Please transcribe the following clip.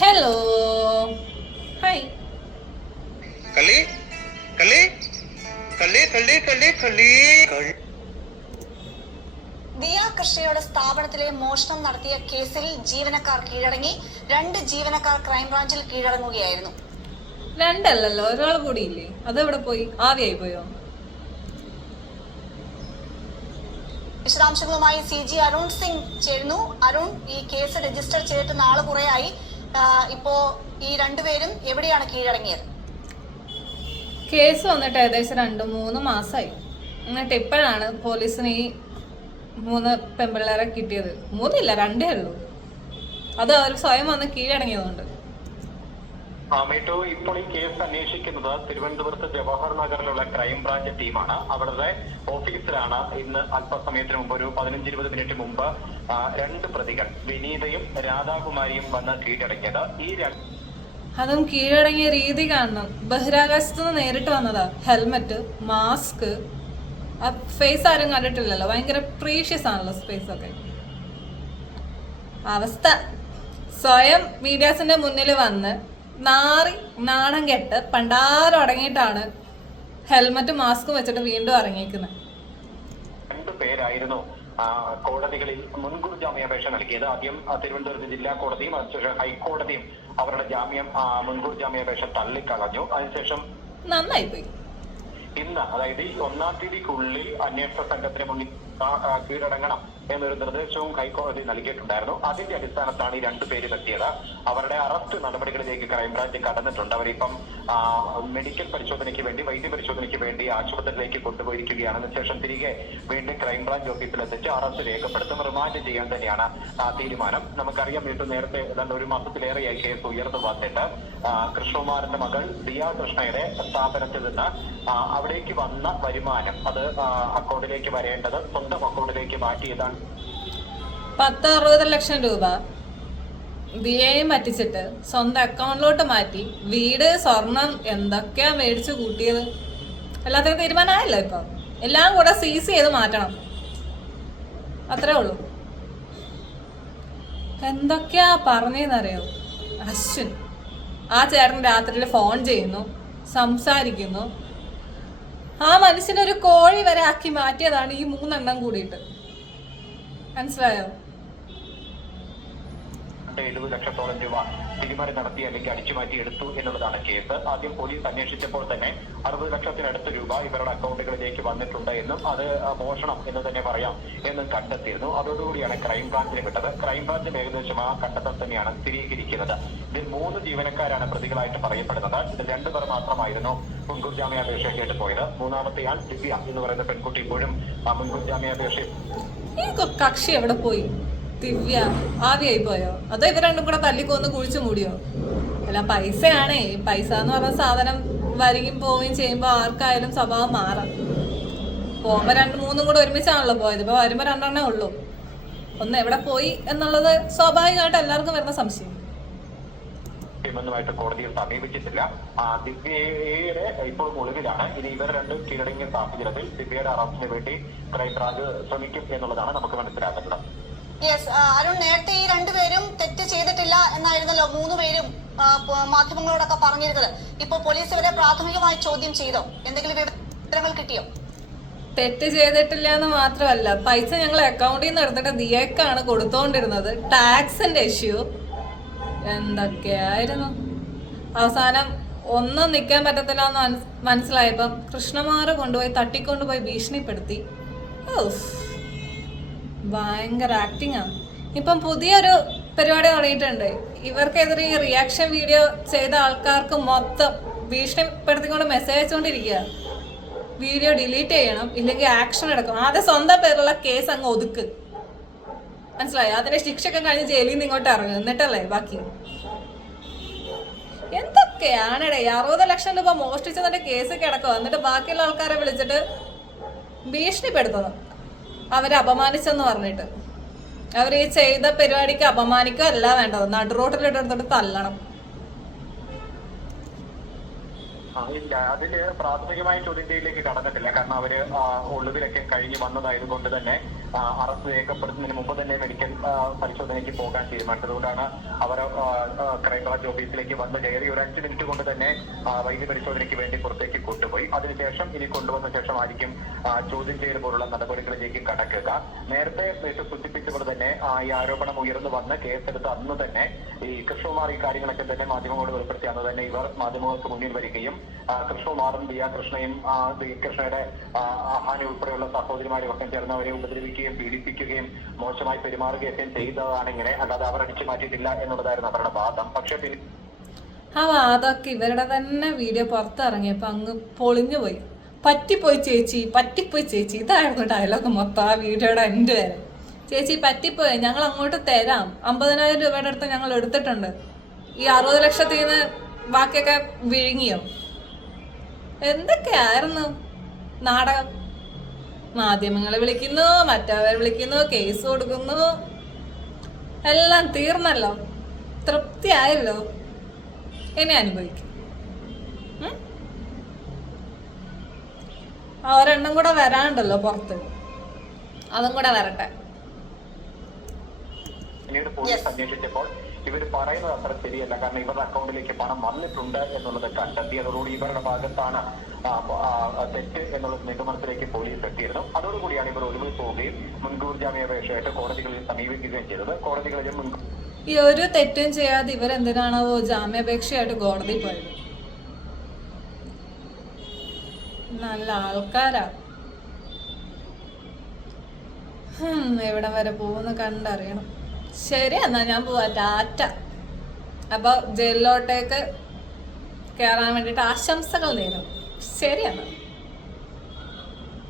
Hello hi. കളി കളി കളി കളി കളി കളി ദിയ കൃഷിയുടെ സ്ഥാപനത്തിലെ മോഷണം നടത്തിയ കേസിൽ ജീവനക്കാർ കീഴടങ്ങി. 2 ജീവനക്കാർ ക്രൈംബ്രാഞ്ചിൽ കീഴടങ്ങുകയായിരുന്നു. രണ്ടല്ലല്ലോ, ഒരാൾ കൂടിയില്ലേ? അതെവിടെ പോയി? ആവിയായി പോയോ? വിശദാംശങ്ങളുമായി CG അരുൺ സിംഗ് ചേരുന്നു. അരുൺ, ഈ കേസ് രജിസ്റ്റർ ചെയ്തിട്ട് നാളെ കുറെയായി. ഇപ്പോ ഈ രണ്ടുപേരും എവിടെയാണ് കീഴടങ്ങിയത്? കേസ് വന്നിട്ട് ഏകദേശം 2-3 മാസമായി. എന്നിട്ട് ഇപ്പോഴാണ് പോലീസിന് ഈ 3 പെൺപിള്ളേരെ കിട്ടിയത്. 3 ഇല്ല, 2 ഉള്ളൂ. അത് അവർ സ്വയം വന്ന് കീഴടങ്ങിയതുകൊണ്ട്. മേട്ടോ, ഇപ്പോൾ ഈ കേസ് അന്വേഷിക്കുന്നത് തിരുവനന്തപുരത്ത് ജവഹർ നഗറിലുള്ള ക്രൈംബ്രാഞ്ച് ടീമാണ്. അവരുടെ ഓഫീസിലാണ് ഇന്ന് അല്പസമയത്തിന് മുമ്പ്, ഒരു 15-20 മിനിറ്റ് മുമ്പ്, 2 പ്രതികൾ വിനീതയും രാധാകുമാരിയും വന്ന് കീഴടങ്ങിയത്. അതും കീഴടങ്ങിയ രീതി കാണണം. ബഹിരാകാശത്ത് നിന്ന് നേരിട്ട് വന്നതാ. ഹെൽമെറ്റ്, മാസ്ക്, ആ ഫേസ് ആരും കണ്ടിട്ടില്ലല്ലോ. ഭയങ്കര പ്രീഷ്യസ് ആണല്ലോ സ്പേസ് ഒക്കെ. അവസ്ഥ സ്വയം മീഡിയാസിന്റെ മുന്നിൽ വന്ന് നാണം കെട്ട് പണ്ടാരം അടങ്ങിയിട്ടാണ് ഹെൽമറ്റും മാസ്കും വെച്ചിട്ട് വീണ്ടും ഇറങ്ങിയിരിക്കുന്നത്. 2 പേരായിരുന്നു കോടതികളിൽ മുൻകൂർ ജാമ്യാപേക്ഷ നൽകിയത്. ആദ്യം തിരുവനന്തപുരത്ത് ജില്ലാ കോടതിയും അതിനുശേഷം ഹൈക്കോടതിയും അവരുടെ മുൻകൂർ ജാമ്യാപേക്ഷ തള്ളിക്കളഞ്ഞു. അതിനുശേഷം നന്നായിപ്പോയി. ഇന്ന്, അതായത് ഈ 1-ാം തീയതിക്കുള്ളിൽ അന്വേഷണ സംഘത്തിന് മുന്നിൽ കീഴടങ്ങണം എന്നൊരു നിർദ്ദേശവും ഹൈക്കോടതി നൽകിയിട്ടുണ്ടായിരുന്നു. അതിന്റെ അടിസ്ഥാനത്താണ് ഈ 2 പേരും എത്തിയത്. അവരുടെ അറസ്റ്റ് നടപടികളിലേക്ക് ക്രൈംബ്രാഞ്ച് കടന്നിട്ടുണ്ട്. അവരിപ്പം മെഡിക്കൽ പരിശോധനയ്ക്ക് വേണ്ടി, വൈദ്യപരിശോധനയ്ക്ക് വേണ്ടി ആശുപത്രിയിലേക്ക് കൊണ്ടുപോയിരിക്കുകയാണ്. അതിനുശേഷം തിരികെ വീണ്ടും ക്രൈംബ്രാഞ്ച് ഓഫീസിൽ എത്തിച്ച് അറസ്റ്റ് രേഖപ്പെടുത്തും. റിമാൻഡ് ചെയ്യാൻ തന്നെയാണ് തീരുമാനം. നമുക്കറിയാം, വീണ്ടും നേരത്തെ ഏതാണ്ട് 1 മാസത്തിലേറെയായി കേസ് ഉയർന്നു വന്നിട്ട് കൃഷ്ണകുമാറിന്റെ മകൾ ദിയ കൃഷ്ണയുടെ സ്ഥാപനത്തിൽ നിന്ന് അവിടേക്ക് വന്ന വരുമാനം അത് അക്കൗണ്ടിലേക്ക് വരേണ്ടത് സ്വന്തം അക്കൗണ്ടിലേക്ക് മാറ്റിയതാണ്. 10-60 ലക്ഷം രൂപ ദിയയും പറ്റിച്ചിട്ട് സ്വന്തം അക്കൗണ്ടിലോട്ട് മാറ്റി വീട്, സ്വർണം എന്തൊക്കെയാ മേടിച്ചു കൂട്ടിയത്. എല്ലാത്തിനും തീരുമാനമായല്ലോ. ഇപ്പൊ എല്ലാം കൂടെ സീസ് ചെയ്ത് മാറ്റണം, അത്രേ ഉള്ളൂ. എന്തൊക്കെയാ പറഞ്ഞെന്നറിയോ? അശ്വിൻ ആ ചേട്ടൻ രാത്രിയിൽ ഫോൺ ചെയ്യുന്നു, സംസാരിക്കുന്നു. ആ മനുഷ്യനൊരു കോഴി വരെ ആക്കി മാറ്റിയതാണ് ഈ 3 എണ്ണം കൂടിയിട്ട്. മനസ്സിലായോ? 70 ലക്ഷത്തോളം രൂപ തിരിമറി നടത്തി അല്ലെങ്കിൽ അടിച്ചുമാറ്റി എടുത്തു എന്നുള്ളതാണ് കേസ്. ആദ്യം പോലീസ് അന്വേഷിച്ചപ്പോൾ തന്നെ 60 ലക്ഷത്തിനടുത്ത് രൂപ ഇവരുടെ അക്കൗണ്ടുകളിലേക്ക് വന്നിട്ടുണ്ട് എന്നും അത് മോഷണം എന്ന് തന്നെ പറയാം എന്നും കണ്ടെത്തിയിരുന്നു. അതോടുകൂടിയാണ് ക്രൈംബ്രാഞ്ചിനെ വിട്ടത്. ക്രൈംബ്രാഞ്ചിൽ ഏകദേശം ആ കണ്ടെത്തൽ തന്നെയാണ് സ്ഥിരീകരിക്കുന്നത്. ഇതിൽ 3 ജീവനക്കാരാണ് പ്രതികളായിട്ട് പറയപ്പെടുന്നത്. ഇതിൽ 2 പേർ മാത്രമായിരുന്നു മുൻകൂർ ജാമ്യാപേക്ഷ കേട്ട് പോയത്. 3-ാമത്തെയാൾ ദിവ്യ എന്ന് പറയുന്ന പെൺകുട്ടി ഇപ്പോഴും മുൻകൂർ ജാമ്യാപേക്ഷ. ഈ കക്ഷി എവിടെ പോയി? ദിവ്യ ആവിയായി പോയോ? അതോ ഇവർ രണ്ടും കൂടെ തല്ലിക്കൊന്ന് കുഴിച്ചു മൂടിയോ? അല്ല, പൈസയാണേ. പൈസ എന്ന് പറഞ്ഞ സാധനം വരികയും പോവുകയും ചെയ്യുമ്പോ ആർക്കായാലും സ്വഭാവം മാറാം. പോകുമ്പോ 2-3 കൂടെ ഒരുമിച്ചാണല്ലോ പോയത്. ഇപ്പൊ വരുമ്പോ 2 ഉള്ളൂ. ഒന്ന് എവിടെ പോയി എന്നുള്ളത് സ്വാഭാവികമായിട്ട് എല്ലാവർക്കും വരുന്ന സംശയം. ായിട്ട് കോടതിയെ സമീപിച്ചിട്ടില്ല. ദിവ്യയുടെ ഇപ്പോഴും ഒളിവിലാണ്. ഇനി ഇവർ 2 കീഴടങ്ങിയ സാഹചര്യത്തിൽ ദിവ്യയുടെ അറസ്റ്റിന് വേണ്ടി ക്രൈംബ്രാഞ്ച് ശ്രമിക്കും എന്നുള്ളതാണ് നമുക്ക് മനസ്സിലാക്കുന്നത്. യെസ് അരുൺ, നേരത്തെ ഈ 2 പേരും തെറ്റ് ചെയ്തിട്ടില്ല എന്നായിരുന്നല്ലോ 3 പേരും മാധ്യമങ്ങളോടൊക്കെ പറഞ്ഞിരുന്നത്. ഇപ്പൊ പോലീസ് ഇവരെ പ്രാഥമികമായി ചോദ്യം ചെയ്തോ? എന്തെങ്കിലും വിവരങ്ങൾ കിട്ടിയോ? തെറ്റ് ചെയ്തിട്ടില്ല എന്ന് മാത്രമല്ല, പൈസ ഞങ്ങൾ അക്കൗണ്ടിൽ നിന്ന് എടുത്തിട്ട് ദിയക്കാണ് കൊടുത്തോണ്ടിരുന്നത്. ടാക്സിന്റെ ഇഷ്യൂ എന്തൊക്കെയായിരുന്നു. അവസാനം ഒന്നും നിൽക്കാൻ പറ്റത്തില്ല എന്ന് മനസ്സിലായപ്പം കൃഷ്ണമാറ് കൊണ്ടുപോയി തട്ടിക്കൊണ്ടുപോയി ഭീഷണിപ്പെടുത്തി. ഭയങ്കര ആക്ടിങ് ആണ്. ഇപ്പം പുതിയൊരു പരിപാടി തുടങ്ങിയിട്ടുണ്ട്. ഇവർക്കെതിരെ ഈ റിയാക്ഷൻ വീഡിയോ ചെയ്ത ആൾക്കാർക്ക് മൊത്തം ഭീഷണിപ്പെടുത്തിക്കൊണ്ട് മെസ്സേജ് അയച്ചുകൊണ്ടിരിക്കുക. വീഡിയോ ഡിലീറ്റ് ചെയ്യണം, ഇല്ലെങ്കിൽ ആക്ഷൻ എടുക്കും. ആദ്യം സ്വന്തം പേരുള്ള കേസ് അങ്ങ് ഒതുക്ക്. മനസ്സിലായോ? അതിന്റെ ശിക്ഷയൊക്കെ കഴിഞ്ഞ് ജയിലിൽ നിന്ന് ഇങ്ങോട്ട് ഇറങ്ങും, എന്നിട്ടല്ലേ ബാക്കി. എന്തൊക്കെയാണിടേ? 60 ലക്ഷം രൂപ മോഷ്ടിച്ചതിന്റെ കേസ് കിടക്കുക. എന്നിട്ട് ബാക്കിയുള്ള ആൾക്കാരെ വിളിച്ചിട്ട് ഭീഷണിപ്പെടുത്തുന്നു. അവരെ അപമാനിച്ചെന്ന് പറഞ്ഞിട്ട്. അവർ ഈ ചെയ്ത പരിപാടിക്ക് അപമാനിക്കുക അല്ല വേണ്ടത്, നടുറോട്ടിലിട്ടെടുത്തിട്ട് തല്ലണം. ഇല്ല, അതില് പ്രാഥമികമായ ചോദ്യം ചെയ്യലിലേക്ക് കടന്നിട്ടില്ല. കാരണം അവര് ഒളിവിലൊക്കെ കഴിഞ്ഞ് വന്നതായത് കൊണ്ട് തന്നെ അറസ്റ്റ് രേഖപ്പെടുത്തുന്നതിന് മുമ്പ് തന്നെ മെഡിക്കൽ പരിശോധനയ്ക്ക് പോകാൻ തീരുമാനിച്ചതുകൊണ്ടാണ് അവർ ക്രൈംബ്രാഞ്ച് ഓഫീസിലേക്ക് വന്ന് കയറി ഒരു 5 മിനിറ്റ് കൊണ്ട് തന്നെ വൈദ്യ പരിശോധനയ്ക്ക് വേണ്ടി പുറത്തേക്ക് കൊണ്ടുപോയി. അതിനുശേഷം ഇനി കൊണ്ടുവന്ന ശേഷമായിരിക്കും ചോദ്യം ചെയ്യൽ പോലുള്ള നടപടികളിലേക്ക് കടക്കുക. നേരത്തെ സൂചിപ്പിച്ചപ്പോൾ തന്നെ ഈ ആരോപണം ഉയർന്നു വന്ന് കേസെടുത്ത് അന്ന് തന്നെ ഈ കൃഷ്ണകുമാർ ഈ കാര്യങ്ങളൊക്കെ തന്നെ മാധ്യമങ്ങളോട് വെളിപ്പെടുത്തി അന്ന് തന്നെ ഇവർ മാധ്യമങ്ങൾക്ക് മുന്നിൽ വരികയും കൃഷ്ണകുമാറും ദിയ കൃഷ്ണയും കൃഷ്ണയുടെ ഹാനി ഉൾപ്പെടെയുള്ള സഹോദരിമാരും ഒക്കെ ചേർന്ന് അവരെ ഉപദ്രവിക്കുകയും പീഡിപ്പിക്കുകയും മോശമായി പെരുമാറുകയൊക്കെ ചെയ്തതാണ് ഇങ്ങനെ, അല്ലാതെ അവർ അടിച്ചു മാറ്റിയിട്ടില്ല എന്നുള്ളതായിരുന്നു അവരുടെ വാദം. പക്ഷെ ആ വാദമൊക്കെ ഇവരുടെ തന്നെ വീഡിയോ പുറത്തിറങ്ങിയപ്പോൾ അങ്ങ് പൊളിഞ്ഞു പോയി. പറ്റിപ്പോയി ചേച്ചി, പറ്റിപ്പോയി ചേച്ചി, ഇതായിരുന്നു ഡയലോഗ് മൊത്തം ആ വീഡിയോയുടെ എൻ്റെ വരെ. ചേച്ചി പറ്റിപ്പോയി, ഞങ്ങൾ അങ്ങോട്ട് തരാം, 50,000 രൂപയുടെ അടുത്ത് ഞങ്ങൾ എടുത്തിട്ടുണ്ട്, ഈ 60 ലക്ഷത്തിൽ നിന്ന് ബാക്കിയൊക്കെ വിഴുങ്ങിയോ? എന്തൊക്കെയായിരുന്നു നാടകം. മാധ്യമങ്ങളെ വിളിക്കുന്നു, മറ്റവരെ വിളിക്കുന്നു, കേസ് കൊടുക്കുന്നു, എല്ലാം തീർന്നല്ലോ, തൃപ്തിയായല്ലോ. എന്നെ അനുഭവിക്കും. ഒരെണ്ണം കൂടെ വരാണ്ടല്ലോ പുറത്ത്, അതും കൂടെ വരട്ടെ. പിന്നീട് പോലീസ് അന്വേഷിച്ചപ്പോൾ ഇവർ പറയുന്നത് അത്ര ശരിയല്ല. കാരണം ഇവരുടെ അക്കൗണ്ടിലേക്ക് പണം വന്നിട്ടുണ്ട് എന്നുള്ളത് കണ്ടെത്തി. അതോടുകൂടി ഇവരുടെ ഭാഗത്താണ് തെറ്റ് എന്നുള്ള നിഗമനത്തിലേക്ക് പോലീസ് എത്തിയിരുന്നു. അതോടുകൂടിയാണ് ഇവർ ഒളിവിൽ പോവുകയും മുൻകൂർ ജാമ്യാപേക്ഷയായിട്ട് കോടതികളിൽ സമീപിക്കുകയും ചെയ്തത്. കോടതികളിലും ഈ ഒരു തെറ്റും ചെയ്യാതെ ഇവരെന്തിനാണോ ജാമ്യാപേക്ഷയായിട്ട് കോടതി പോയത്? നല്ല ആൾക്കാരാ. എവിടെ വരെ പോകുന്ന കണ്ടറിയണം. ശരി, എന്നാ ഞാൻ പോവാ, ടാറ്റ. അപ്പൊ ജയിലിലോട്ടേക്ക് കയറാൻ വേണ്ടിയിട്ട് ആശംസകൾ നേരും. ശരി എന്നാ.